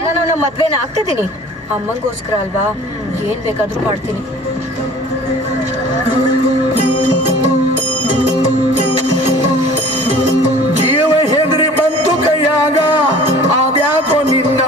ನಾನು ಅವನ ಮದ್ವೆನ ಆಗ್ತಿದ್ದೀನಿ, ಅಮ್ಮಂಗೋಸ್ಕರ ಅಲ್ವಾ, ಏನ್ ಬೇಕಾದ್ರೂ ಮಾಡ್ತೀನಿ. ಜೀವ ಹೆದರಿ ಬಂತು ಕೈಯಾಗ, ಅದ್ಯಾಕೋ ನಿನ್ನ